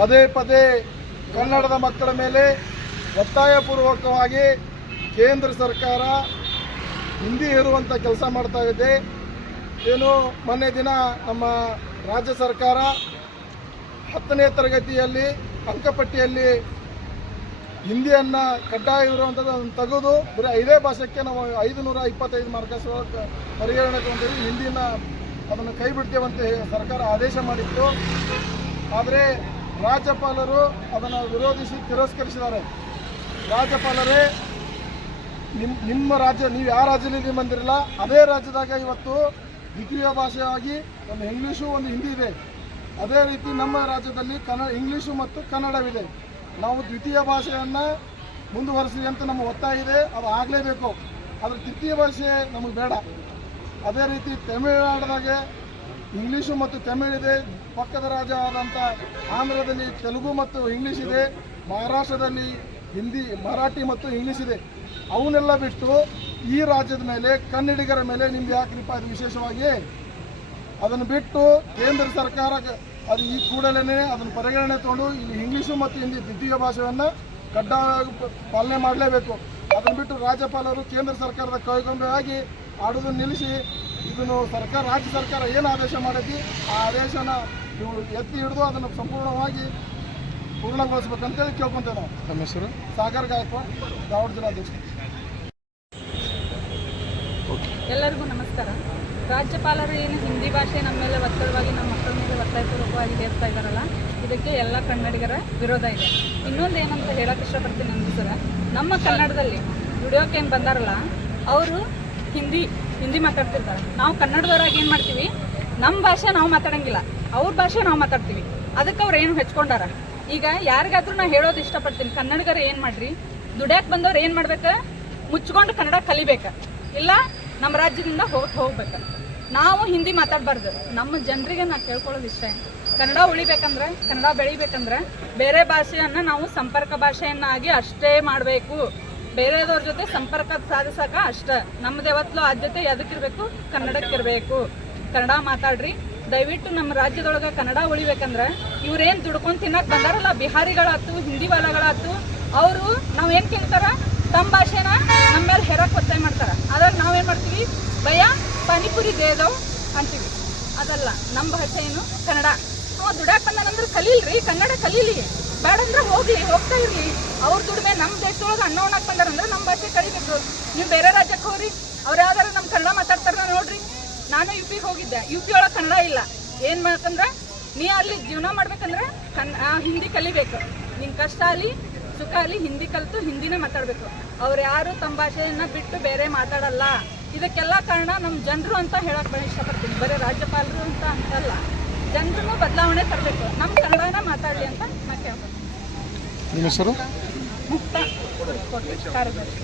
ಪದೇ ಪದೇ ಕನ್ನಡದ ಮಕ್ಕಳ ಮೇಲೆ ಒತ್ತಾಯಪೂರ್ವಕವಾಗಿ ಕೇಂದ್ರ ಸರ್ಕಾರ ಹಿಂದಿ ಹೇರುವಂಥ ಕೆಲಸ ಮಾಡ್ತಾ ಇದೆ. ಏನು ಮೊನ್ನೆ ದಿನ ನಮ್ಮ ರಾಜ್ಯ ಸರ್ಕಾರ 10ನೇ ತರಗತಿಯಲ್ಲಿ ಅಂಕಪಟ್ಟಿಯಲ್ಲಿ ಹಿಂದಿಯನ್ನು ಕಡ್ಡಾಯ ಇರುವಂಥದ್ದು ಅದನ್ನು ತೆಗೆದು ಬರೀ 5 ಭಾಷೆಗೆ ನಾವು 525 ಮಾರ್ಕ್ಸ್ ಪರಿಗಣನೆ ತಗೊಂಡಿವಿ. ಹಿಂದಿನ ಅದನ್ನು ಕೈ ಬಿಡ್ತೇವಂತೆ ಸರ್ಕಾರ ಆದೇಶ ಮಾಡಿತ್ತು. ಆದರೆ ರಾಜ್ಯಪಾಲರು ಅದನ್ನು ವಿರೋಧಿಸಿ ತಿರಸ್ಕರಿಸಿದ್ದಾರೆ. ರಾಜ್ಯಪಾಲರೇ ನಿಮ್ಮ ರಾಜ್ಯ, ನೀವು ಯಾವ ರಾಜ್ಯದಲ್ಲಿ ಬಂದಿರಲ್ಲ ಅದೇ ರಾಜ್ಯದಾಗ ಇವತ್ತು ದ್ವಿತೀಯ ಭಾಷೆಯಾಗಿ ಒಂದು ಇಂಗ್ಲೀಷು ಒಂದು ಹಿಂದಿ ಇದೆ. ಅದೇ ರೀತಿ ನಮ್ಮ ರಾಜ್ಯದಲ್ಲಿ ಇಂಗ್ಲೀಷು ಮತ್ತು ಕನ್ನಡವಿದೆ. ನಾವು ದ್ವಿತೀಯ ಭಾಷೆಯನ್ನು ಮುಂದುವರಿಸಿ ಅಂತ ನಮ್ಮ ಒತ್ತಾಯ ಇದೆ. ಅದು ಆಗಲೇಬೇಕು. ಆದರೆ ತೃತೀಯ ಭಾಷೆ ನಮಗೆ ಬೇಡ. ಅದೇ ರೀತಿ ತಮಿಳುನಾಡಿನಾಗೆ ಇಂಗ್ಲೀಷು ಮತ್ತು ತಮಿಳಿದೆ. ಪಕ್ಕದ ರಾಜ್ಯ ಆದಂಥ ಆಂಧ್ರದಲ್ಲಿ ತೆಲುಗು ಮತ್ತು ಇಂಗ್ಲೀಷ್ ಇದೆ. ಮಹಾರಾಷ್ಟ್ರದಲ್ಲಿ ಹಿಂದಿ, ಮರಾಠಿ ಮತ್ತು ಇಂಗ್ಲೀಷ್ ಇದೆ. ಅವನ್ನೆಲ್ಲ ಬಿಟ್ಟು ಈ ರಾಜ್ಯದ ಮೇಲೆ ಕನ್ನಡಿಗರ ಮೇಲೆ ನಿಮ್ದು ಯಾಕ್ರಿಪ್ಪ ಅದು ವಿಶೇಷವಾಗಿ ಅದನ್ನು ಬಿಟ್ಟು ಕೇಂದ್ರ ಸರ್ಕಾರ ಅದು ಈ ಕೂಡಲೇ ಅದನ್ನು ಪರಿಗಣನೆ ತಗೊಂಡು ಇಲ್ಲಿ ಇಂಗ್ಲೀಷು ಮತ್ತು ಹಿಂದಿ ದ್ವಿತೀಯ ಭಾಷೆಯನ್ನು ಕಡ್ಡಾಯವಾಗಿ ಪಾಲನೆ ಮಾಡಲೇಬೇಕು. ಅದನ್ನು ಬಿಟ್ಟು ರಾಜ್ಯಪಾಲರು ಕೇಂದ್ರ ಸರ್ಕಾರದ ಕೈಗೊಂಬೆಯಾಗಿ ಆಡೋದನ್ನು ನಿಲ್ಲಿಸಿ ಇದನ್ನು ರಾಜ್ಯ ಸರ್ಕಾರ ಏನು ಆದೇಶ ಮಾಡೈತಿ ಆ ಆದೇಶನ ಇವರು ಎತ್ತಿ ಹಿಡಿದು ಅದನ್ನು ಸಂಪೂರ್ಣವಾಗಿ ಪೂರ್ಣಗೊಳಿಸ್ಬೇಕಂತೇಳಿ ಕೇಳ್ಕೊತೇವೆ ನಾವು. ನಮ್ಮ ಹೆಸರು ಸಾಗರ್ ಗಾಯಕ್ವಾಡ್, ಧಾರವಾಡ ಜಿಲ್ಲಾಧ್ಯಕ್ಷ. ಎಲ್ಲರಿಗೂ ನಮಸ್ಕಾರ. ರಾಜ್ಯಪಾಲರು ಏನು ಹಿಂದಿ ಭಾಷೆ ನಮ್ಮ ಮೇಲೆ ಒತ್ತಡವಾಗಿ ನಮ್ಮ ಮಕ್ಕಳ ಮೇಲೆ ಒತ್ತಾಯಪೂರ್ವಕವಾಗಿ ಹೇರ್ತಾ ಇದ್ದಾರಲ್ಲ, ಇದಕ್ಕೆ ಎಲ್ಲ ಕನ್ನಡಿಗರ ವಿರೋಧ ಇದೆ. ಇನ್ನೊಂದು ಏನಂತ ಹೇಳಕ್ಕೆ ಇಷ್ಟಪಡ್ತೀನಿ ಅಂದ್ರೆ ಸರ, ನಮ್ಮ ಕನ್ನಡದಲ್ಲಿ ದುಡಿಯೋಕೆ ಏನು ಬಂದಾರಲ್ಲ ಅವರು ಹಿಂದಿ ಮಾತಾಡ್ತಿರ್ತಾರೆ. ನಾವು ಕನ್ನಡದವರಾಗಿ ಏನು ಮಾಡ್ತೀವಿ, ನಮ್ಮ ಭಾಷೆ ನಾವು ಮಾತಾಡೋಂಗಿಲ್ಲ, ಅವ್ರ ಭಾಷೆ ನಾವು ಮಾತಾಡ್ತೀವಿ. ಅದಕ್ಕೆ ಅವ್ರು ಏನು ಹೆಚ್ಕೊಂಡಾರ. ಈಗ ಯಾರಿಗಾದ್ರೂ ನಾನು ಹೇಳೋದು ಇಷ್ಟಪಡ್ತೀನಿ, ಕನ್ನಡಿಗರು ಏನು ಮಾಡ್ರಿ, ದುಡಿಯೋಕೆ ಬಂದವ್ರು ಏನು ಮಾಡ್ಬೇಕು, ಮುಚ್ಕೊಂಡು ಕನ್ನಡ ಕಲಿಬೇಕು, ಇಲ್ಲ ನಮ್ಮ ರಾಜ್ಯದಿಂದ ಹೋಗ್ಬೇಕು. ನಾವು ಹಿಂದಿ ಮಾತಾಡಬಾರ್ದು. ನಮ್ಮ ಜನರಿಗೆ ನಾನು ಕೇಳ್ಕೊಳ್ಳೋದು ಇಷ್ಟ, ಕನ್ನಡ ಉಳಿಬೇಕಂದ್ರೆ, ಕನ್ನಡ ಬೆಳಿಬೇಕಂದ್ರೆ ಬೇರೆ ಭಾಷೆಯನ್ನು ನಾವು ಸಂಪರ್ಕ ಭಾಷೆಯನ್ನಾಗಿ ಅಷ್ಟೇ ಮಾಡಬೇಕು. ಬೇರೆದವ್ರ ಜೊತೆ ಸಂಪರ್ಕ ಸಾಧಿಸಕ ಅಷ್ಟೇ. ನಮ್ಮದು ಯಾವತ್ತೂ ಆದ್ಯತೆ ಎದಕ್ಕಿರಬೇಕು, ಕನ್ನಡಕ್ಕಿರಬೇಕು. ಕನ್ನಡ ಮಾತಾಡ್ರಿ ದಯವಿಟ್ಟು. ನಮ್ಮ ರಾಜ್ಯದೊಳಗೆ ಕನ್ನಡ ಉಳಿಬೇಕಂದ್ರೆ ಇವ್ರೇನು ದುಡ್ಕೊಂಡು ತಿನ್ನಕ್ಕೆ ಬಂದಾರಲ್ಲ, ಬಿಹಾರಿಗಳಾಯ್ತು, ಹಿಂದಿ ವಾಲಗಳಾಯ್ತು, ಅವರು ನಾವೇನು ಕೇಳ್ತಾರ ತಮ್ಮ ಭಾಷೆನ ನಮ್ಮ ಮೇಲೆ ಹೆರಕ್ಕೆ ಒತ್ತಾಯ ಮಾಡ್ತಾರೆ. ಅದ್ರಾಗ ನಾವೇನು ಮಾಡ್ತೀವಿ, ಭಯ ಪಾನಿಪುರಿ ದೇದವ್ ಅಂತೀವಿ. ಅದಲ್ಲ, ನಮ್ಮ ಭಾಷೆ ಏನು ಕನ್ನಡ. ಅವ ದುಡ್ಯಾಕೆ ಬಂದಾನಂದ್ರೆ ಕಲೀಲ್ರಿ, ಕನ್ನಡ ಕಲೀಲಿ. ಬೇಡಂದ್ರೆ ಹೋಗ್ತಾ ಇರಲಿ. ಅವ್ರ ದುಡಿಮೆ ನಮ್ಮ ದೇಶದೊಳಗೆ ಅನ್ನ ಉಣ್ಣಕ್ಕೆ ಬಂದಾರಂದ್ರೆ ನಮ್ಮ ಭಾಷೆ ಕಲಿಬೇಕು. ನೀವು ಬೇರೆ ರಾಜ್ಯಕ್ಕೆ ಹೋಗ್ರಿ, ಅವ್ರು ಯಾವ್ದಾರು ನಮ್ಮ ಕನ್ನಡ ಮಾತಾಡ್ತಾರ ನೋಡ್ರಿ. ನಾನು UP ಹೋಗಿದ್ದೆ, UP ಒಳಗೆ ಕನ್ನಡ ಇಲ್ಲ. ಏನು ಮಾಡ್ಕಂದ್ರೆ ನೀ ಅಲ್ಲಿ ಜೀವನ ಮಾಡ್ಬೇಕಂದ್ರೆ ಹಿಂದಿ ಕಲಿಬೇಕು. ನಿನ್ನ ಕಷ್ಟ ಆಗಲಿ ಸುಖ ಆಗಲಿ ಹಿಂದಿ ಕಲಿತು ಹಿಂದಿನೇ ಮಾತಾಡಬೇಕು. ಅವ್ರು ಯಾರು ತಮ್ಮ ಭಾಷೆಯನ್ನು ಬಿಟ್ಟು ಬೇರೆ ಮಾತಾಡಲ್ಲ. ಇದಕ್ಕೆಲ್ಲ ಕಾರಣ ನಮ್ಮ ಜನರು ಅಂತ ಹೇಳಕ್ಕೆ ಇಷ್ಟಪಡ್ತೀನಿ. ಬರೀ ರಾಜ್ಯಪಾಲರು ಅಂತ ಅಂತಲ್ಲ, ಜನರು ಬದಲಾವಣೆ ತರಬೇಕು. ನಮ್ಮ ಕನ್ನಡನ ಮಾತಾಡಲಿ ಅಂತ ನಾನು ಕೇಳ್ತೀನಿ. ನಿಮ್ಮ ಹೆಸರು? ಮುಕ್ತ ಕಾರ್ಯದರ್ಶಿ.